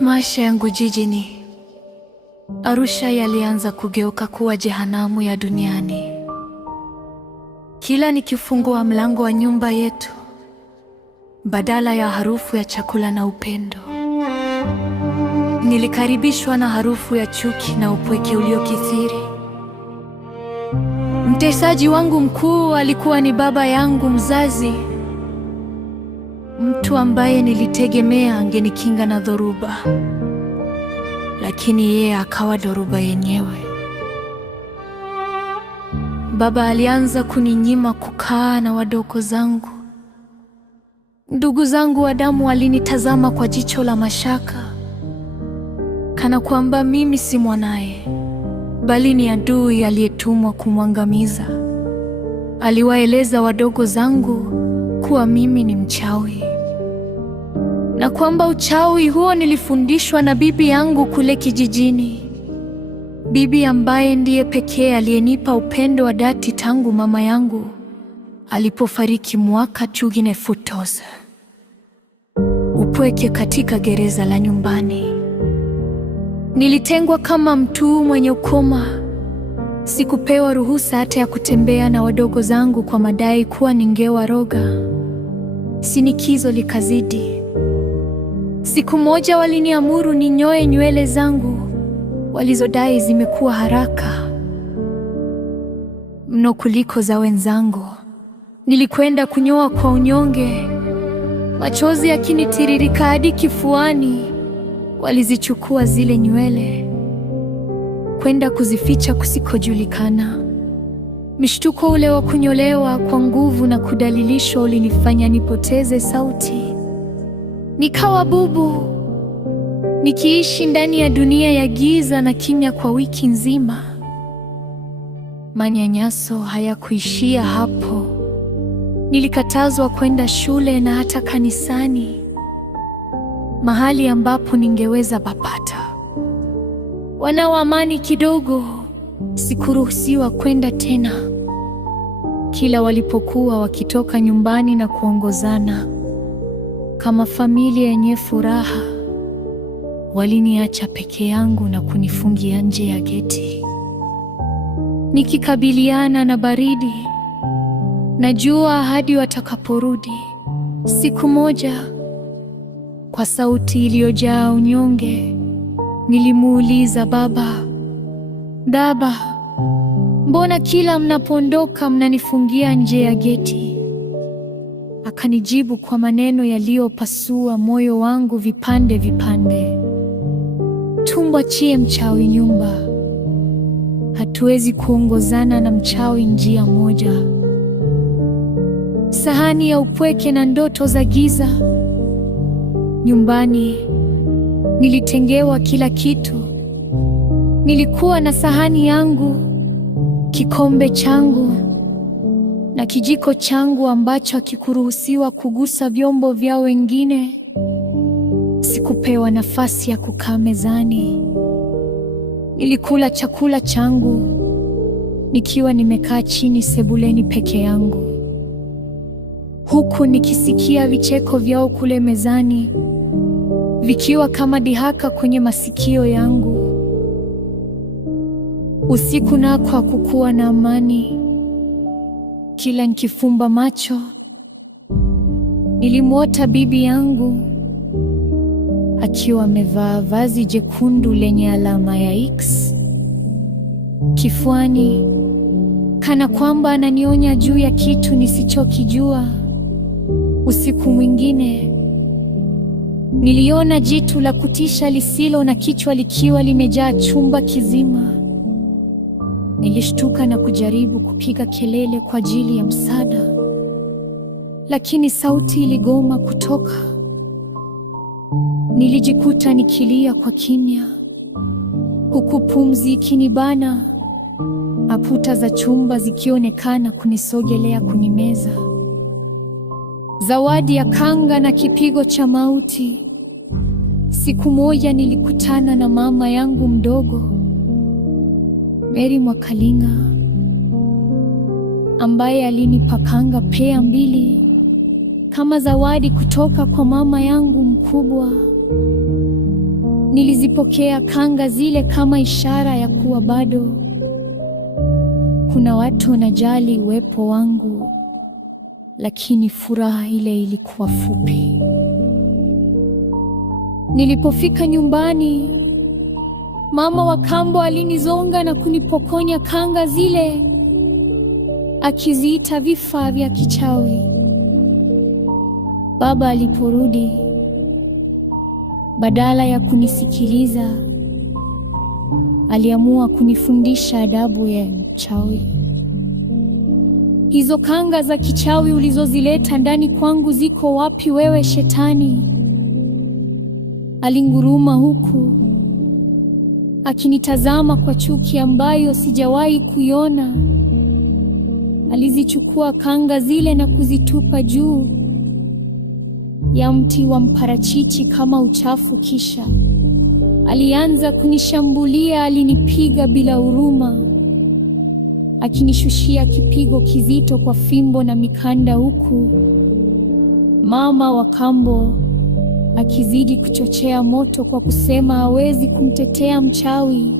Maisha yangu jijini Arusha yalianza kugeuka kuwa jehanamu ya duniani. Kila nikifungua mlango wa nyumba yetu, badala ya harufu ya chakula na upendo, nilikaribishwa na harufu ya chuki na upweke uliokithiri. Mtesaji wangu mkuu alikuwa ni baba yangu mzazi, mtu ambaye nilitegemea angenikinga na dhoruba, lakini yeye akawa dhoruba yenyewe. Baba alianza kuninyima kukaa na wadogo zangu. Ndugu zangu wa damu walinitazama kwa jicho la mashaka, kana kwamba mimi si mwanaye, bali ni adui aliyetumwa kumwangamiza. Aliwaeleza wadogo zangu kuwa mimi ni mchawi, na kwamba uchawi huo nilifundishwa na bibi yangu kule kijijini, bibi ambaye ndiye pekee aliyenipa upendo wa dhati tangu mama yangu alipofariki mwaka 2014. Upweke katika gereza la nyumbani. Nilitengwa kama mtu mwenye ukoma. Sikupewa ruhusa hata ya kutembea na wadogo zangu kwa madai kuwa ningewaroga. Sinikizo likazidi. Siku moja waliniamuru ninyoe nywele zangu walizodai zimekuwa haraka mno kuliko za wenzangu. Nilikwenda kunyoa kwa unyonge, machozi yakinitiririka hadi kifuani. Walizichukua zile nywele kwenda kuzificha kusikojulikana. Mshtuko ule wa kunyolewa kwa nguvu na kudhalilishwa ulinifanya nipoteze sauti. Nikawa bubu, nikiishi ndani ya dunia ya giza na kimya kwa wiki nzima. Manyanyaso hayakuishia hapo. Nilikatazwa kwenda shule na hata kanisani, mahali ambapo ningeweza papata wanaoamani kidogo. Sikuruhusiwa kwenda tena. Kila walipokuwa wakitoka nyumbani na kuongozana kama familia yenye furaha, waliniacha peke yangu na kunifungia nje ya geti, nikikabiliana na baridi na jua hadi watakaporudi. Siku moja, kwa sauti iliyojaa unyonge, nilimuuliza baba, "Baba, mbona kila mnapoondoka mnanifungia nje ya geti?" Akanijibu kwa maneno yaliyopasua moyo wangu vipande vipande, "Tumwachie mchawi nyumba. Hatuwezi kuongozana na mchawi njia moja." Sahani ya upweke na ndoto za giza. Nyumbani nilitengewa kila kitu. Nilikuwa na sahani yangu, kikombe changu na kijiko changu ambacho hakikuruhusiwa kugusa vyombo vya wengine. Sikupewa nafasi ya kukaa mezani. Nilikula chakula changu nikiwa nimekaa chini sebuleni peke yangu, huku nikisikia vicheko vyao kule mezani vikiwa kama dhihaka kwenye masikio yangu. Usiku nako hakukuwa na amani. Kila nikifumba macho, nilimwota bibi yangu akiwa amevaa vazi jekundu lenye alama ya X kifuani, kana kwamba ananionya juu ya kitu nisichokijua. Usiku mwingine niliona jitu la kutisha lisilo na kichwa likiwa limejaa chumba kizima. Nilishtuka na kujaribu kupiga kelele kwa ajili ya msaada, lakini sauti iligoma kutoka. Nilijikuta nikilia kwa kimya, huku pumzi ikinibana, maputa za chumba zikionekana kunisogelea kunimeza. Zawadi ya kanga na kipigo cha mauti. Siku moja nilikutana na mama yangu mdogo, Mary Mwakalinga, ambaye alinipa kanga pea 2 kama zawadi kutoka kwa mama yangu mkubwa. Nilizipokea kanga zile kama ishara ya kuwa bado kuna watu wanajali uwepo wangu, lakini furaha ile ilikuwa fupi. Nilipofika nyumbani, mama wa kambo alinizonga na kunipokonya kanga zile, akiziita vifaa vya kichawi. Baba aliporudi, badala ya kunisikiliza, aliamua kunifundisha adabu ya mchawi. Hizo kanga za kichawi ulizozileta ndani kwangu ziko wapi wewe shetani? Alinguruma huku akinitazama kwa chuki ambayo sijawahi kuiona. Alizichukua kanga zile na kuzitupa juu ya mti wa mparachichi kama uchafu, kisha alianza kunishambulia. Alinipiga bila huruma, akinishushia kipigo kizito kwa fimbo na mikanda, huku mama wa kambo akizidi kuchochea moto kwa kusema hawezi kumtetea mchawi.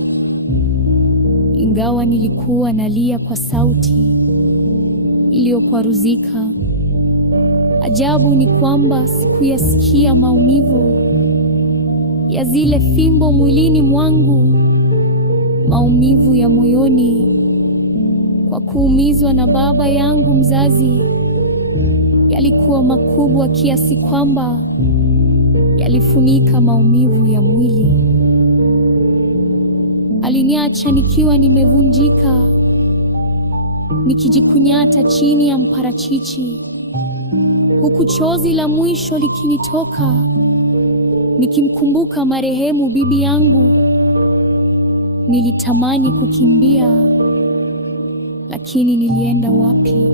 Ingawa nilikuwa nalia kwa sauti iliyokwaruzika, ajabu ni kwamba sikuyasikia maumivu ya zile fimbo mwilini mwangu. Maumivu ya moyoni kwa kuumizwa na baba yangu mzazi yalikuwa makubwa kiasi kwamba yalifunika maumivu ya mwili. Aliniacha nikiwa nimevunjika, nikijikunyata chini ya mparachichi, huku chozi la mwisho likinitoka, nikimkumbuka marehemu bibi yangu. Nilitamani kukimbia, lakini nilienda wapi?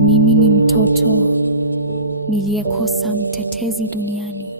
Mimi ni mtoto niliyekosa mtetezi duniani.